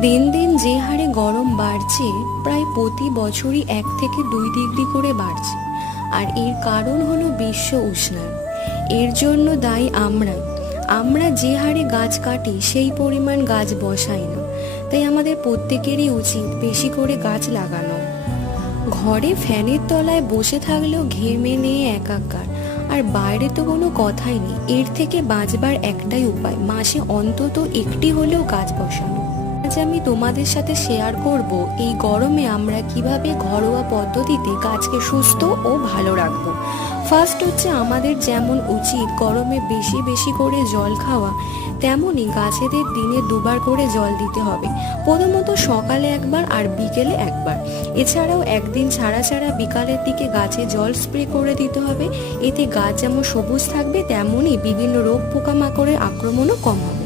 দিন দিন যে হারে গরম বাড়ছে, প্রায় প্রতি বছরই 1 থেকে 2 ডিগ্রি করে বাড়ছে। আর এর কারণ হলো বিশ্ব উষ্ণায়ন। এর জন্য দায়ী আমরা যে হারে গাছ কাটি সেই পরিমাণ গাছ বসাই না। তাই আমাদের প্রত্যেকেরই উচিত বেশি করে গাছ লাগানো। ঘরে ফ্যানের তলায় বসে থাকলেও ঘেমে নিয়ে একাকার, আর বাইরে তো কোনো কথাই নেই। এর থেকে বাঁচবার একটাই উপায়, মাসে অন্তত একটি হলেও গাছ বসানো। আজ আমি তোমাদের সাথে শেয়ার করব এই গরমে আমরা কিভাবে ঘরোয়া পদ্ধতিতে গাছকে সুস্থ ও ভালো রাখবো। ফার্স্ট হচ্ছে, আমাদের যেমন উচিত গরমে বেশি বেশি করে জল খাওয়া, তেমনই গাছেদের দিনে 2বার করে জল দিতে হবে। প্রথমত সকালে একবার আর বিকেলে একবার। এছাড়াও একদিন ছাড়া ছাড়া বিকালের দিকে গাছে জল স্প্রে করে দিতে হবে। এতে গাছ যেমন সবুজ থাকবে, তেমনই বিভিন্ন রোগ পোকামাকড়ের আক্রমণও কম হবে।